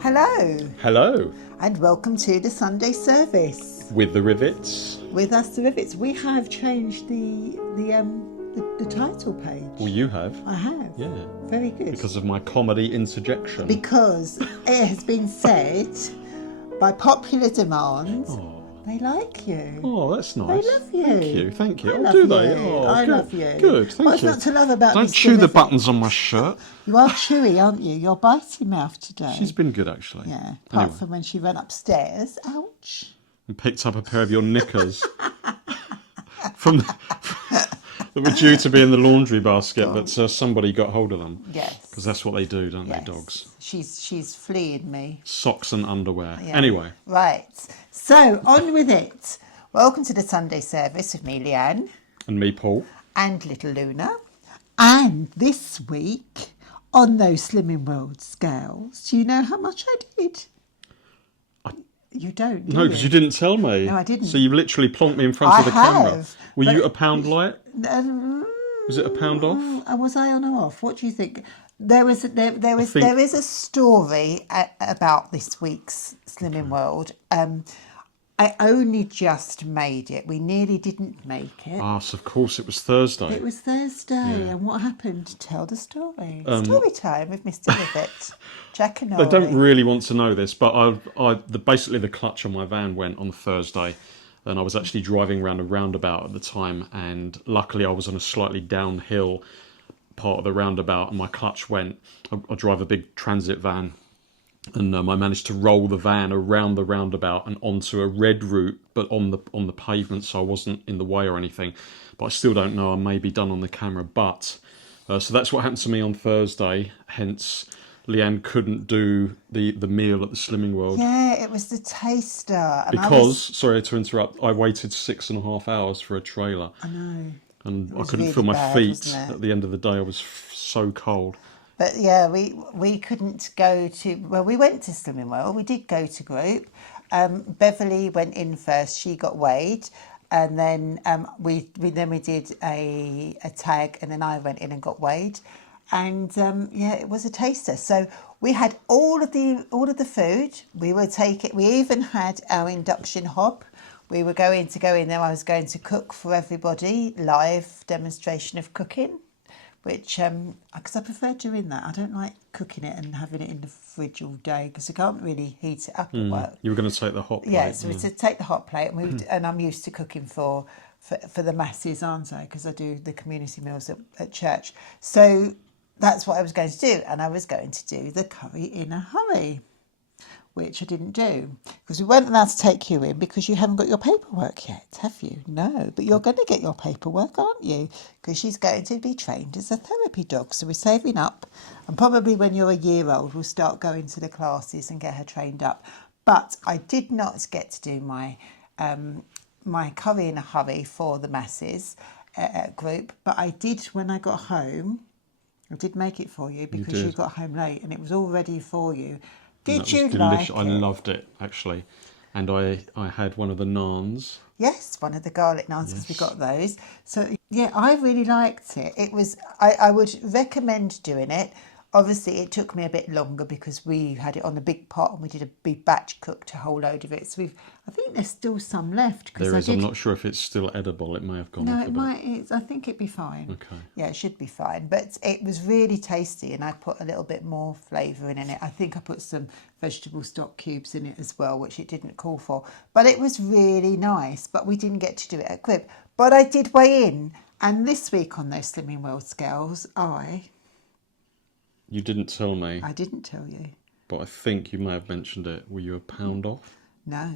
Hello, Hello, and welcome to the Sunday service. with the rivets. With us, the Rivets, we have changed the title page. Well, you have. I have. Yeah. Very good. Because of my comedy interjection. Because it has been said by popular demand, Oh. they like you. Oh, that's nice. They love you. Thank you. I Oh, love do they? you. Oh, I good. love you. Good, thank What's you. not to love about Don't Mr. chew the Rivet? buttons on my shirt. You are chewy, aren't you? You're bitey mouth today. She's been good, actually. Yeah, apart Anyway. from when she ran upstairs. Ouch. And picked up a pair of your knickers from that were due to be in the laundry basket, but somebody got hold of them. Yes. Because that's what they do, don't Yes. they, dogs? She's fleeing me. Socks and underwear. Yeah. Anyway. Right. So on with it. Welcome to the Sunday service with me, Leanne, And me, Paul. and little Luna. And this week on those Slimming World scales, do you know how much I did? You don't, do No, because you didn't tell me. No, I didn't. So you've literally plonked me in front I of the camera. have, Were but- you a pound light? Um, Was it a pound off? Was I on or off? What do you think? There is think- a story about this week's Slimming World. I only just made it. We nearly didn't make it. Ah, so of course it was Thursday. It was Thursday, and what happened? Tell the story. Story time with Mr. Rivet, Jack and They don't Ollie. really want to know this, but basically the clutch on my van went on Thursday, and I was actually driving around a roundabout at the time, and luckily I was on a slightly downhill part of the roundabout, and my clutch went. I drive a big transit van, and I managed to roll the van around the roundabout and onto a red route, but on the pavement, so I wasn't in the way or anything. But I still don't know. I may be done on the camera, but so that's what happened to me on Thursday. Hence, Leanne couldn't do the meal at the Slimming World Yeah, it was the taster. And because, sorry to interrupt, I waited 6.5 hours for a trailer, I know. and I was couldn't really feel my bad, feet wasn't it? at the end of the day. I was so cold. But yeah, we couldn't go to. Well, we went to Slimming World. We did go to group. Beverly went in first. She got weighed, and then we did a tag, and then I went in and got weighed, and yeah, it was a taster. So we had all of the food. We were taking. We even had our induction hob. We were going to go in there. I was going to cook for everybody, live demonstration of cooking. Which, because I prefer doing that. I don't like cooking it and having it in the fridge all day because I can't really heat it up at work. You were going to take the hot plate. Yeah, so we to take the hot plate, and I'm used to cooking for the masses, aren't I? Because I do the community meals at church. So that's what I was going to do, and I was going to do the curry in a hurry, which I didn't do because we weren't allowed to take you in because you haven't got your paperwork yet, have you? No, but you're going to get your paperwork, aren't you? Because she's going to be trained as a therapy dog. So we're saving up, and probably when you're a year old, we'll start going to the classes and get her trained up. But I did not get to do my my curry in a hurry for the masses group, but I did when I got home. I did make it for you because you got home late, and it was all ready for you. Did you like it? I loved it, actually. And I had one of the naans. Yes, one of the garlic naans because we got those. So yeah, I really liked it. It was. I would recommend doing it. Obviously, it took me a bit longer because we had it on a big pot and we did a big batch cooked a whole load of it. So I think there's still some left. There is. I'm not sure if it's still edible. It may have gone No, off a it bit. might. I think it'd be fine. Okay. Yeah, it should be fine. But it was really tasty, and I put a little bit more flavour in it. I think I put some vegetable stock cubes in it as well, which it didn't call for. But it was really nice. But we didn't get to do it at Grip. But I did weigh in, and this week on those Slimming World scales, You didn't tell me, I didn't tell you. but I think you may have mentioned it. Were you a pound off? No,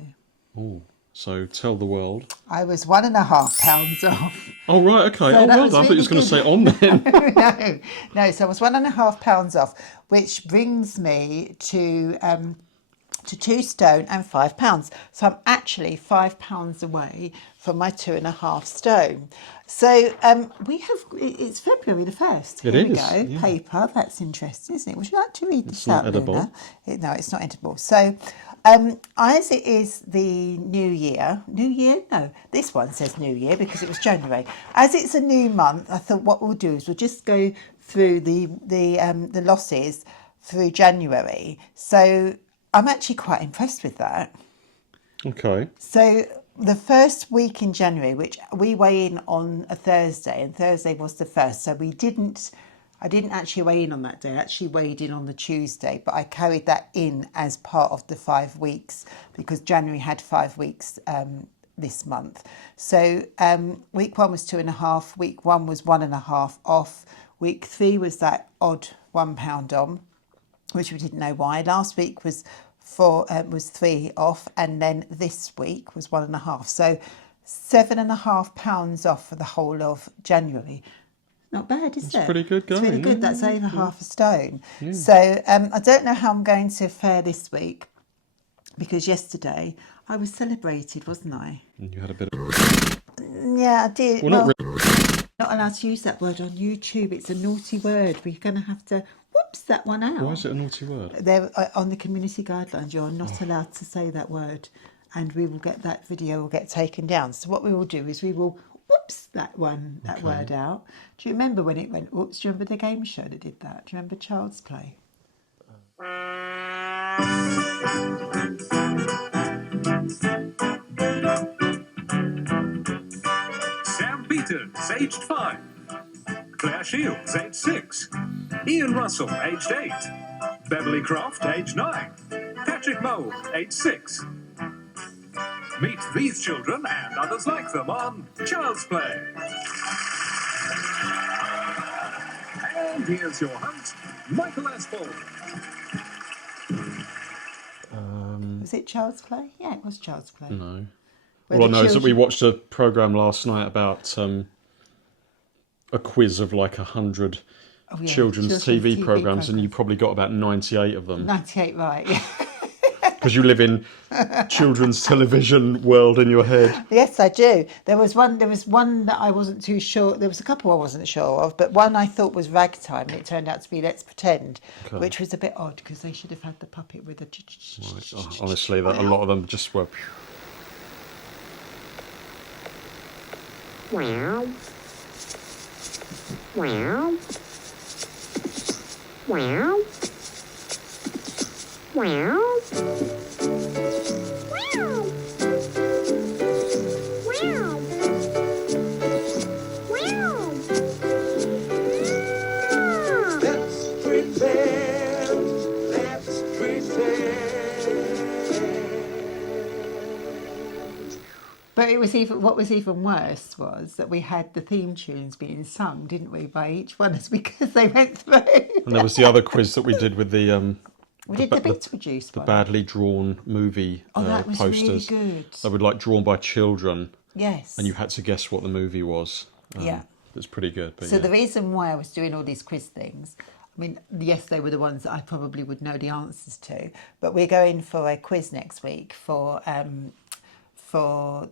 Oh, so tell the world. I was 1.5 pounds off. Oh, right, okay. So Oh, that well, I was thought you really was going to good. say on then. No. So I was 1.5 pounds off, which brings me to 2 stone and 5 pounds. So I'm actually 5 pounds away from my 2.5 stone. So it's February the 1st. Here It we is, go. yeah. Paper, that's interesting, isn't it? Would you like to read this not out, edible. Luna? No, it's not edible. So as it is the new year, no, this one says new year because it was January. As it's a new month, I thought what we'll do is we'll just go through the losses through January. So I'm actually quite impressed with that. Okay. So the first week in January, which we weigh in on a Thursday, and Thursday was the first, so I didn't actually weigh in on that day. I actually weighed in on the Tuesday, but I carried that in as part of the 5 weeks because January had 5 weeks this month. So week 1 was 2.5, week 1 was 1.5 off, week 3 was that odd £1 on, which we didn't know why. Last week was 3 off, and then this week was 1.5. So £7.5 off for the whole of January. Not bad, is it? It's pretty good going. It's really good. That's over half a stone. So I don't know how I'm going to fare this week, because yesterday I was celebrated, wasn't I? And you had a bit of... Yeah, I did. Well, not really. Not allowed to use that word on YouTube. It's a naughty word. We're going to have to whoops that one out. Why is it a naughty word? There, on the community guidelines, you're not allowed to say that word, and we will get that video will get taken down. So what we will do is we will whoops that word out. Do you remember when it went whoops? Do you remember the game show that did that? Do you remember Child's Play? Sam Peters, aged 5. Claire Shields, aged 6. Ian Russell, aged 8. Beverly Croft, aged 9. Patrick Mould, aged 6. Meet these children and others like them on Child's Play. And here's your host, Michael Espel. Was it Child's Play? Yeah, it was Child's Play. No. Where All I the know is that we children- watched a programme last night about a quiz of like 100 children's TV programmes, and you probably got about 98 of them. 98, right, yeah. Because you live in children's television world in your head. Yes, I do. There was one that I wasn't too sure. There was a couple I wasn't sure of, but one I thought was Ragtime, and it turned out to be Let's Pretend, which was a bit odd because they should have had the puppet with the... Right. Oh, honestly, a lot of them just were... Wow. Wow. Wow. Wow. But what was even worse was that we had the theme tunes being sung, didn't we, by each one as they went through. And there was the other quiz that we did with the... we did the Beetlejuice one. The badly drawn movie that was posters. really good. They were like drawn by children. Yes. And you had to guess what the movie was. Yeah. It's pretty good. But so the reason why I was doing all these quiz things, I mean, yes, they were the ones that I probably would know the answers to, but we're going for a quiz next week for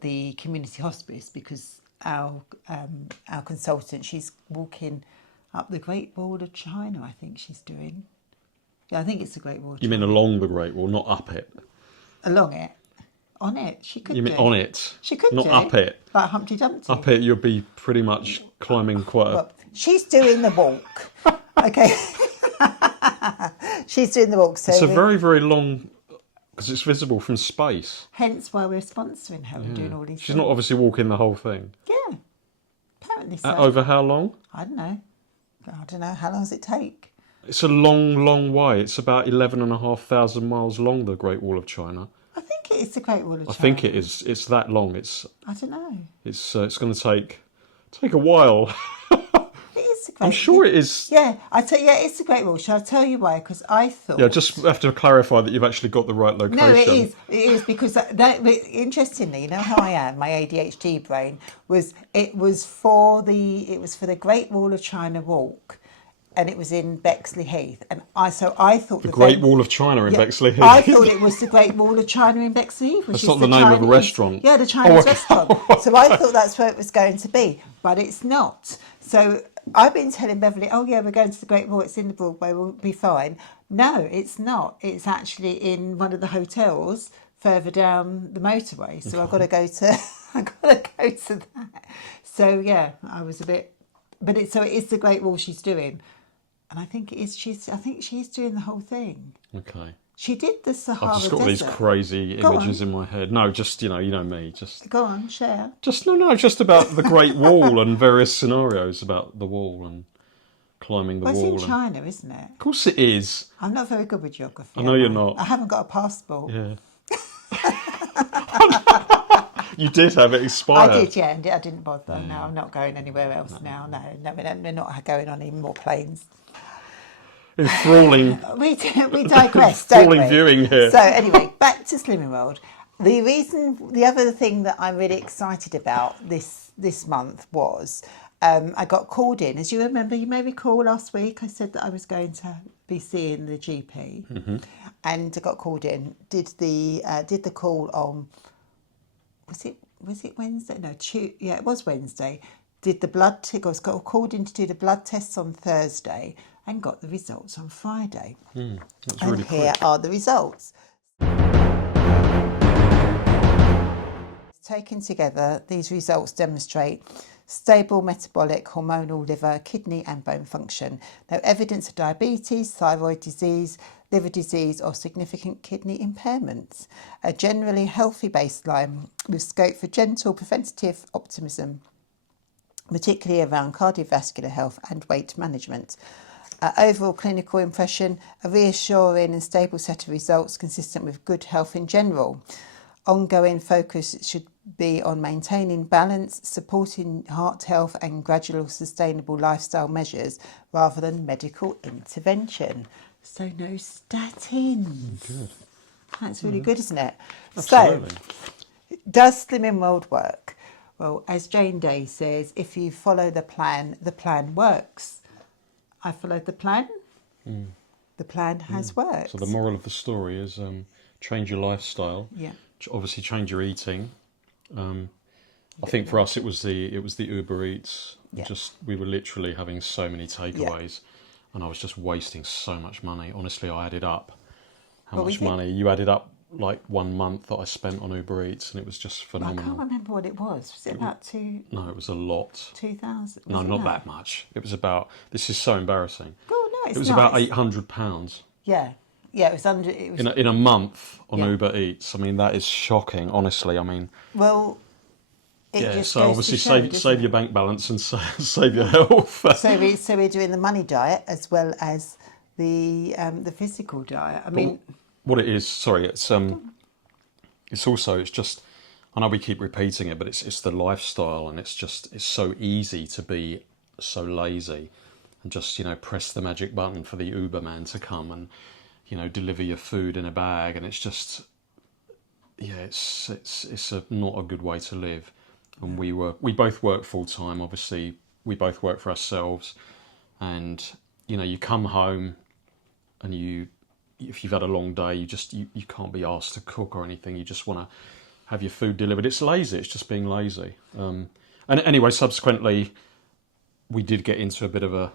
the community hospice, because our consultant, she's walking up the Great Wall of China, I think she's doing. Yeah, I think it's the Great Wall of You China. mean along the Great Wall, not up it? Along it. On it. She could You mean do. on it? She could not do. up it. Like Humpty Dumpty. Up it, you'll be pretty much climbing quite a... Well, she's doing the walk. Okay. She's doing the walk. So It's a very, very long... Because it's visible from space. Hence why we're sponsoring her and doing all these She's things. not obviously walking the whole thing. Yeah. Apparently so. Over how long? I don't know. How long does it take? It's a long, long way. It's about 11,500 miles long, the Great Wall of China. I think it is the Great Wall of China. I think it is. It's that long. I don't know. It's going to take a while. It is the Great I'm sure it is. Yeah, it's the Great Wall. Shall I tell you why? Because I thought... Yeah, just have to clarify that you've actually got the right location. No, it is. It is because interestingly, you know how I am. My ADHD brain was for the Great Wall of China walk, and it was in Bexley Heath, and I thought the Great Wall of China in Bexley Heath. I thought it was the Great Wall of China in Bexley Heath. That's not the name of a restaurant. Yeah, the Chinese restaurant. So I thought that's where it was going to be, but it's not. So I've been telling Beverly, oh yeah, we're going to the Great Wall. It's in the Broadway. We'll be fine. No, it's not. It's actually in one of the hotels further down the motorway. So I've got to go to that. So yeah, I was a bit, but it is the Great Wall she's doing. And I think it is. I think she's doing the whole thing. Okay. She did the Sahara I've just got Desert. these crazy Go images on. in my head. No, just you know me. Go on, share. Just about the Great Wall and various scenarios about the wall and climbing the Well, it's in wall. And China, isn't it? of course it is. I'm not very good with geography. I know am you're I? not. I haven't got a passport. Yeah. You did have it I expired. did, yeah, and I didn't bother. No, I'm not going anywhere else now. No, we're not going on any more planes. Enthralling, We digress, don't enthralling we? viewing here. So anyway, back to Slimming World. The other thing that I'm really excited about this month was I got called in. As you remember, you may recall last week I said that I was going to be seeing the GP, and I got called in. Did the call on was it Wednesday? No, yeah, it was Wednesday. Did the blood? I was called in to do the blood tests on Thursday and got the results on Friday. That's And really here quick. are the results. Taken together, these results demonstrate stable metabolic, hormonal, liver, kidney and bone function. No evidence of diabetes, thyroid disease, liver disease or significant kidney impairments. A generally healthy baseline with scope for gentle preventative optimism, particularly around cardiovascular health and weight management. Overall clinical impression, a reassuring and stable set of results consistent with good health in general. Ongoing focus should be on maintaining balance, supporting heart health and gradual sustainable lifestyle measures rather than medical intervention. So no statins. Good. That's really good, isn't it? Absolutely. So, does Slimming World work? Well, as Jane Day says, if you follow the plan works. I followed the plan. The plan has worked. So the moral of the story is change your lifestyle. Yeah. Obviously, change your eating. I think for us, it was the Uber Eats. Yeah. Just we were literally having so many takeaways, and I was just wasting so much money. Honestly, I added up how much money you added up. Like 1 month that I spent on Uber Eats, and it was just I phenomenal. can't remember what it was. Was it about No, it was a lot. 2,000? No, not that much. It was about. This is so embarrassing. Oh no, it's It was nice. about £800 Yeah, yeah. It was under. It was in a month on Yeah. Uber Eats. I mean, that is shocking. Honestly, I mean, well. It yeah. just So goes obviously, to show, save doesn't your it? bank balance and save your health. So we're doing the money diet as well as the physical diet. I mean, What it is, sorry, it's also it's just. I know we keep repeating it, but it's the lifestyle, and it's so easy to be so lazy, and just press the magic button for the Uber man to come and deliver your food in a bag, and it's just it's not a good way to live. And we both work full time. Obviously, we both work for ourselves, and you come home, and if you've had a long day, you can't be asked to cook or anything. You just want to have your food delivered. It's lazy. It's just being lazy. And anyway, subsequently, we did get into a bit of a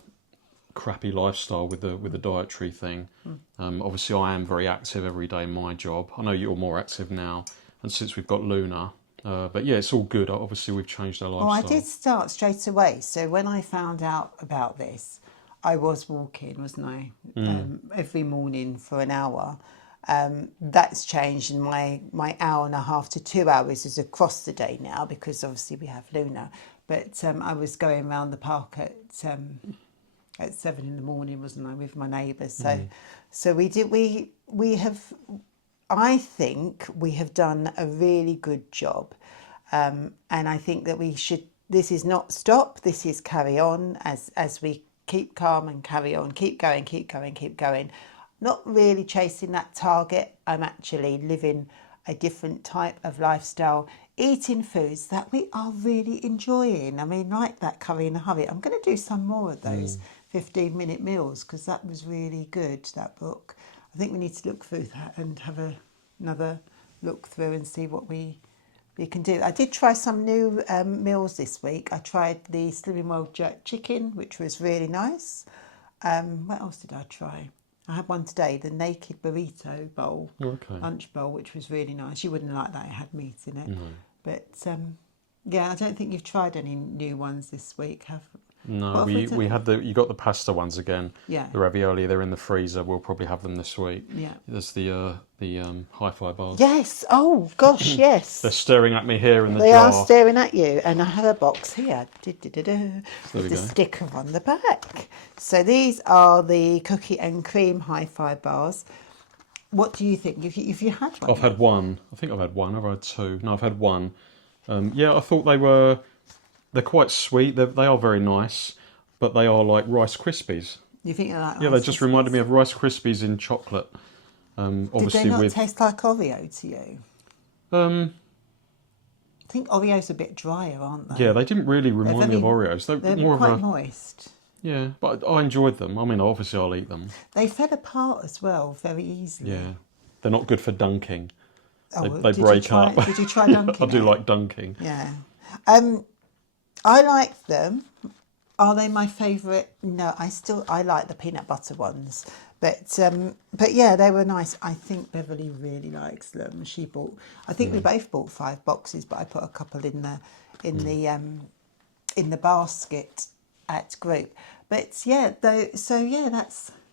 crappy lifestyle with the dietary thing. Obviously, I am very active every day in my job. I know you're more active now, and since we've got Luna. But yeah, it's all good. Obviously, we've changed our lifestyle. well, I did start straight away. So when I found out about this, I was walking, wasn't I? Every morning for an hour. That's changed, and my hour and a half to 2 hours is across the day now because obviously we have Luna. But I was going around the park at 7 in the morning, wasn't I, with my neighbours? So we have. I think we have done a really good job, and I think that we should. This is not stop. This is carry on as we keep calm and carry on. Keep going. Keep going. Keep going. Not really chasing that target. I'm actually living a different type of lifestyle, eating foods that we are really enjoying. I mean, like that curry in a hurry. I'm going to do some more of those 15-minute meals because that was really good, that book. I think we need to look through that and have another look through and see what we can do. I did try some new meals this week. I tried the Slimming World jerk chicken, which was really nice. What else did I try? I had one today, the naked burrito bowl, lunch bowl, which was really nice. You wouldn't like that, it had meat in it. No. But yeah, I don't think you've tried any new ones this week, have No, What have we we done? had you got the pasta ones again. Yeah. The ravioli, they're in the freezer. We'll probably have them this week. Yeah. There's the hi-fi bars. Yes. Oh gosh, yes. They're staring at me here in the They are jar. staring at you, and I have a box here There we with the go. sticker on the back. So these are the cookie and cream hi-fi bars. What do you think? If you had one, I've had one. I think I've had one. I've had two. No, I've had one. Yeah, I thought they're quite sweet. They are very nice, but they are like Rice Krispies. You think they're like Yeah, Rice they just Krispies? reminded me of Rice Krispies in chocolate. Did Obviously they not with taste like Oreo to you? I think Oreos are a bit drier, aren't they? yeah, they didn't really remind me of Oreos. They're More quite of a moist. yeah, but I enjoyed them. I mean, obviously I'll eat them. They fell apart as well very easily. Yeah, they're not good for dunking. Oh, They did you break try, up. Did you try dunking? I do it? like dunking. Yeah. I like them. Are they my favourite? No, I like the peanut butter ones. But yeah, they were nice. I think Beverly really likes them. She bought. I think we both bought 5 boxes, but I put a couple in the basket at group. But yeah, so yeah,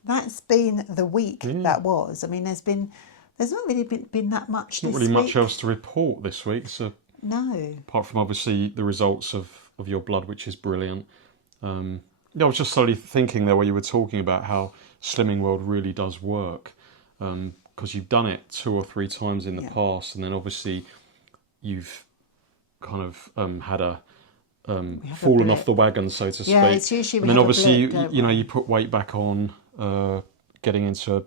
that's been the week that was. I mean, there's not really been that much Not this really week. much else to report this week. So No. apart from obviously the results of your blood, which is brilliant. Yeah, I was just slowly thinking there while you were talking about how Slimming World really does work, because you've done it 2 or 3 times in the past, and then obviously you've kind of had a fallen blip. off the wagon, so to speak. Yeah, it's usually we and then have a obviously blip, don't you know we? you put weight back on, getting into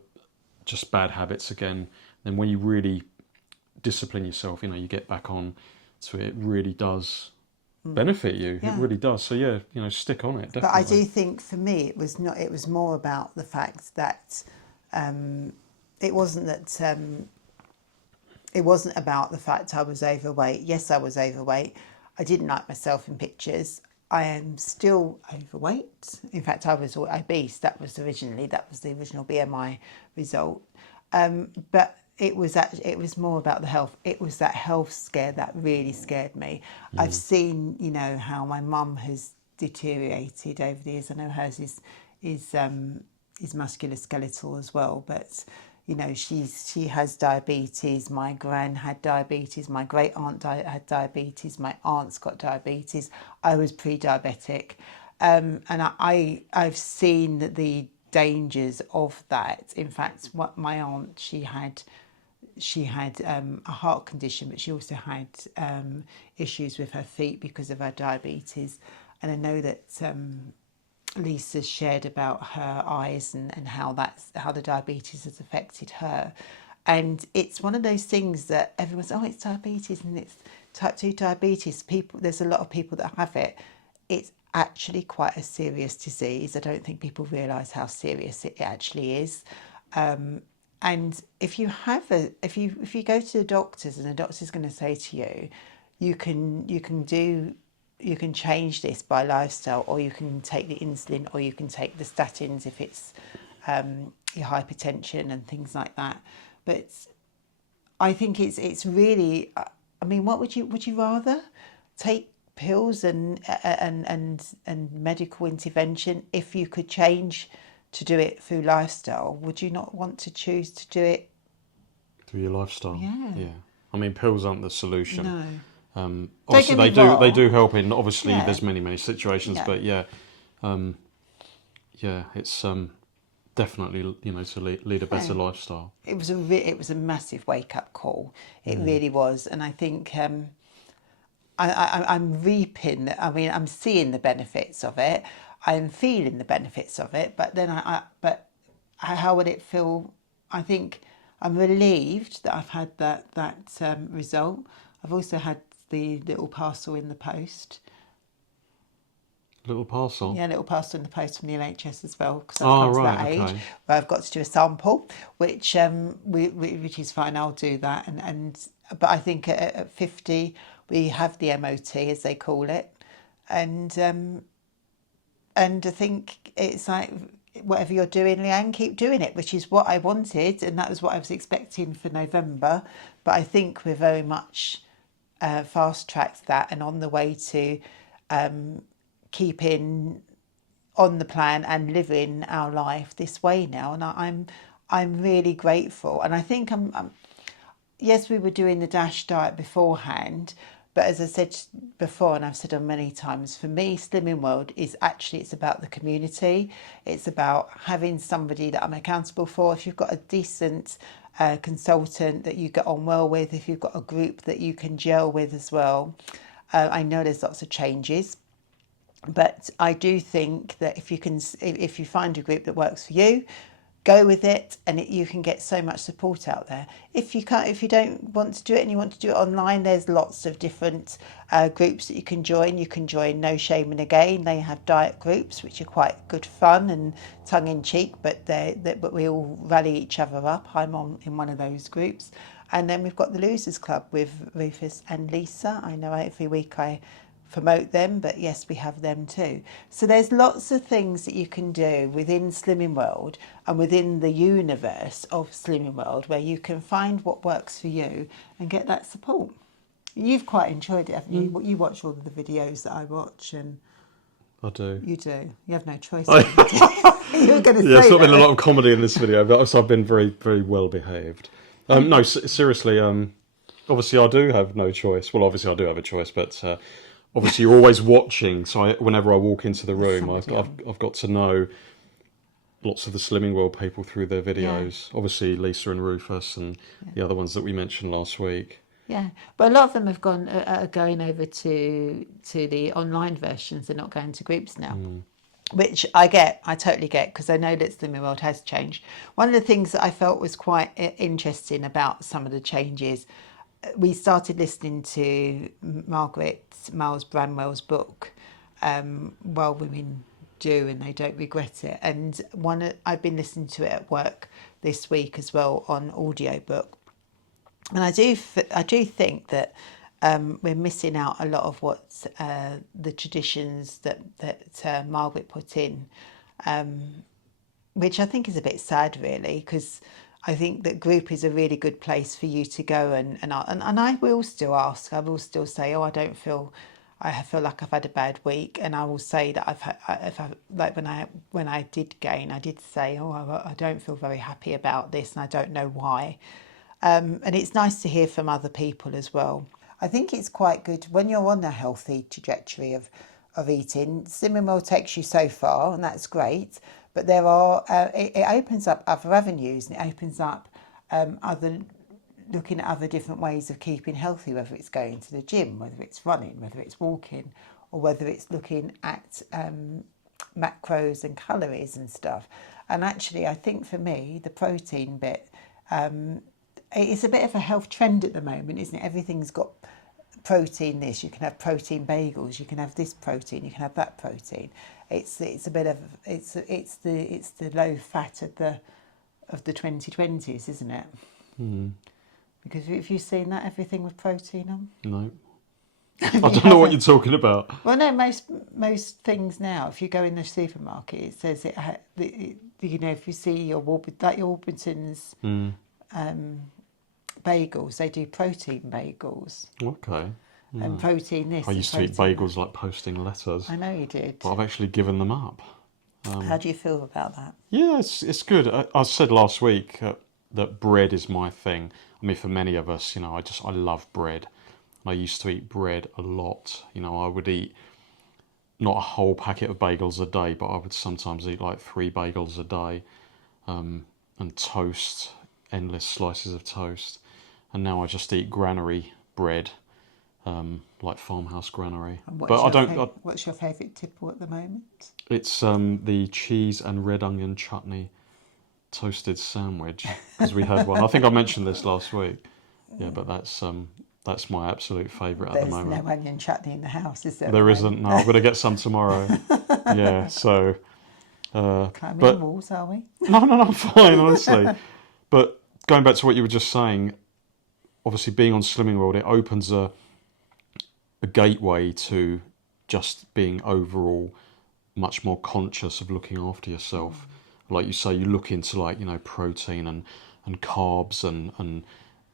just bad habits again. Then when you really discipline yourself, you know, you get back on to it. It really does benefit you. Yeah. It really does. So yeah, you know, stick on it. Definitely. But I do think for me it was not. It was more about the fact that it wasn't that it wasn't about the fact I was overweight. Yes, I was overweight. I didn't like myself in pictures. I am still overweight. In fact, I was obese. That was the original BMI result. But it was more about the health. It was that health scare that really scared me. I've seen, you know, how my mum has deteriorated over the years. I know hers is musculoskeletal as well, but you know, she has diabetes. My gran had diabetes. My great aunt had diabetes. My aunt's got diabetes. I was pre-diabetic, and I've seen the dangers of that. In fact, what my aunt, she had a heart condition, but she also had issues with her feet because of her diabetes. And I know that Lisa shared about her eyes and how the diabetes has affected her. And it's one of those things that everyone's, oh, it's diabetes and it's type 2 diabetes. There's a lot of people that have it. It's actually quite a serious disease. I don't think people realise how serious it actually is. And if you go to the doctors and the doctor's going to say to you, you can change this by lifestyle, or you can take the insulin, or you can take the statins if it's your hypertension and things like that. But I think it's really. I mean, what would you rather take pills and medical intervention if you could change to do it through lifestyle? Would you not want to choose to do it through your lifestyle? Yeah. I mean, pills aren't the solution. No. Obviously get me wrong. they do help in obviously Yeah. there's many situations, Yeah. but it's definitely, you know, to lead a better lifestyle. It was a massive wake up call. It really was, and I think I'm reaping. I mean, I'm seeing the benefits of it. I'm feeling the benefits of it. But then but how would it feel? I think I'm relieved that I've had that result. I've also had the little parcel in the post. Little parcel. Yeah, little parcel in the post from the NHS as well, because I've Oh, come to right, that age okay. where I've got to do a sample, which is fine. I'll do that, but I think at 50 we have the MOT, as they call it, and I think it's like, whatever you're doing, Leanne, keep doing it, which is what I wanted, and that was what I was expecting for November. But I think we're very much fast tracked that and on the way to keeping on the plan and living our life this way now, and I'm really grateful. And I think yes, we were doing the DASH diet beforehand, but as I said before, and I've said on many times, for me, Slimming World is actually, it's about the community. It's about having somebody that I'm accountable for. If you've got a decent consultant that you get on well with, if you've got a group that you can gel with as well. I know there's lots of changes, but I do think that if you find a group that works for you, go with it, and you can get so much support out there. If you don't want to do it and you want to do it online, there's lots of different groups that you can join. You can join No Shame and Again. They have diet groups which are quite good fun and tongue in cheek, but but we all rally each other up. I'm in one of those groups. And then we've got the Losers Club with Rufus and Lisa. I know every week I promote them, but yes, we have them too. So there's lots of things that you can do within Slimming World and within the universe of Slimming World where you can find what works for you and get that support. You've quite enjoyed it, haven't you? You watch all of the videos that I watch, and I do. you do. You have no choice. You were going to say There's not been a that. lot of comedy in this video, but I've been very, very well behaved. No, seriously. Obviously, I do have no choice. Well, obviously, I do have a choice, but obviously, you're always watching. So whenever I walk into the room, I've got to know lots of the Slimming World people through their videos. Yeah. Obviously, Lisa and Rufus and the other ones that we mentioned last week. Yeah, but a lot of them have going over to the online versions. They're not going to groups now. Which I totally get, because I know that Slimming World has changed. One of the things that I felt was quite interesting about some of the changes, we started listening to Margaret Miles Branwell's book, Well Women Do and They Don't Regret It. And I've been listening to it at work this week as well on audiobook. And I do think that we're missing out a lot of what the traditions that Margaret put in, which I think is a bit sad, really, because I think that group is a really good place for you to go, and I will still ask. I will still say, I feel like I've had a bad week, and I will say that when I did gain, I did say, I don't feel very happy about this, and I don't know why. And it's nice to hear from other people as well. I think it's quite good when you're on a healthy trajectory of eating. Slimming World takes you so far, and that's great. But there are it opens up other avenues, and it opens up looking at other different ways of keeping healthy. Whether it's going to the gym, whether it's running, whether it's walking, or whether it's looking at macros and calories and stuff. And actually, I think for me, the protein bit. It's a bit of a health trend at the moment, isn't it? Everything's got protein. This, you can have protein bagels, you can have this protein, you can have that protein. It's a bit of it's the low fat of the 2020s, isn't it? Because if you've seen that, everything with protein on. No. I don't know what you're talking about. Well, no, most things now, if you go in the supermarket, it says if you see your Warburton's bagels, they do protein bagels. Okay. And protein this. I used to eat bagels like posting letters. I know you did. But I've actually given them up. How do you feel about that? Yeah, it's good. I said last week that bread is my thing. I mean, for many of us, I love bread. I used to eat bread a lot. I would eat not a whole packet of bagels a day, but I would sometimes eat like 3 bagels a day, and toast, endless slices of toast. And now I just eat granary bread, like farmhouse granary. What's your favourite tipple at the moment? It's the cheese and red onion chutney toasted sandwich, because we had one. I think I mentioned this last week. Yeah, but that's my absolute favourite at the moment. There's no onion chutney in the house, is there? There isn't. No, I'm going to get some tomorrow. Yeah, so. Climbing the walls, are we? No, I'm fine, honestly. But going back to what you were just saying, obviously being on Slimming World, it opens a gateway to just being overall much more conscious of looking after yourself. Like you say, you look into protein and carbs and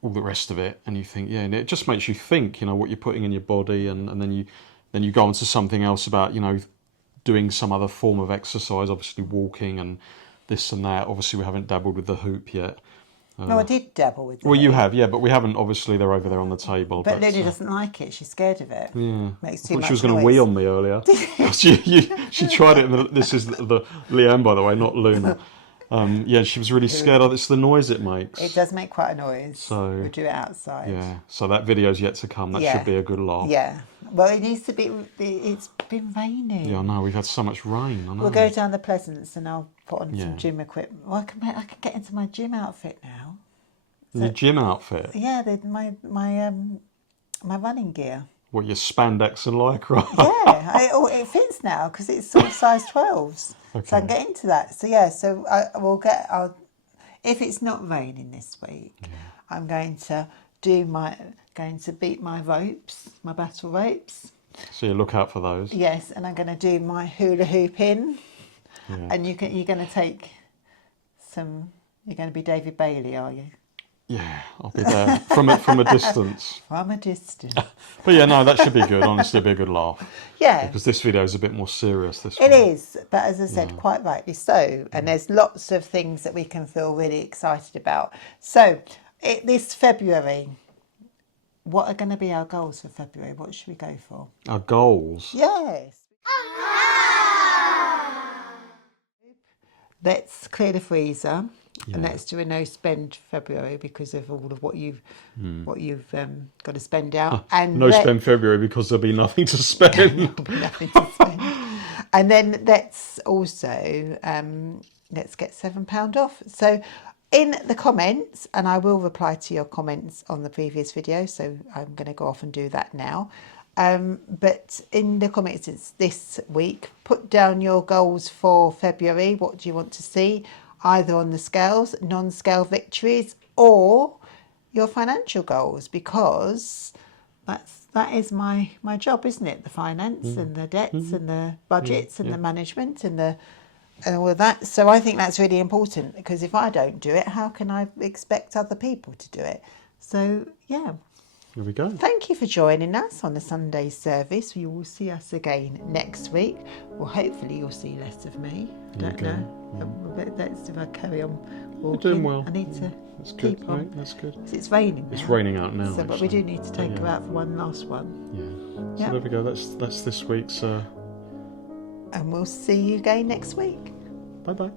all the rest of it, and you think, and it just makes you think, what you're putting in your body, and then you go on to something else about, doing some other form of exercise, obviously walking and this and that. Obviously, we haven't dabbled with the hoop yet. No, I did dabble with the Well, you hoop. have, yeah, but we haven't. Obviously, they're over there on the table. But Lily doesn't like it. She's scared of it. Yeah, Makes I too thought much she was going to noise. wee on me earlier. she tried it. This is the Leanne, by the way, not Luna. Yeah, she was really scared of it's the noise it makes. It does make quite a noise. So we do it outside. yeah, so that video's yet to come. That should be a good laugh. Yeah. Well, it needs to be. It's been raining. Yeah, I know. We've had so much rain. I know. We'll go down the Pleasance and I'll put on Yeah. some gym equipment. Well, I can get into my gym outfit now. Your gym outfit. Yeah, my running gear. What, your spandex and lycra? Yeah, it fits now because it's sort of size 12s. Okay. So I can get into that. So yeah, so I will get. If it's not raining this week, I'm going to beat my ropes, my battle ropes. So you look out for those. Yes, and I'm going to do my hula hoop in. Yeah. And you're going to take some. You're going to be David Bailey, are you? Yeah, I'll be there from a distance. From a distance. But yeah, no, that should be good. Honestly, it'll be a good laugh. Yeah. Because this video is a bit more serious. This It one. is, but as I said, quite rightly so. And there's lots of things that we can feel really excited about. So, this February, what are going to be our goals for February? What should we go for? Our goals. Yes. Let's clear the freezer. And let's do a no spend February because of all of what you've got to spend out. And No spend February because there'll be nothing to spend. nothing to spend. And then let's also let's get £7 off. So in the comments, and I will reply to your comments on the previous video, so I'm going to go off and do that now. But in the comments this week, put down your goals for February. What do you want to see? Either on the scales, non-scale victories, or your financial goals, because that is my job, isn't it? The finance and the debts and the budgets and the management and all of that. So I think that's really important, because if I don't do it, how can I expect other people to do it? So yeah. Here we go. Thank you for joining us on the Sunday service. You will see us again next week. Well, hopefully you'll see less of me. I don't know. Let's if I carry on walking. You're doing well. I need to That's keep good, on. Right? That's good. 'Cause it's raining now. It's raining out now. So, but we actually. do need to take her out for one last one. Yeah. So Yeah. there we go. That's this week's. And we'll see you again next week. Bye bye.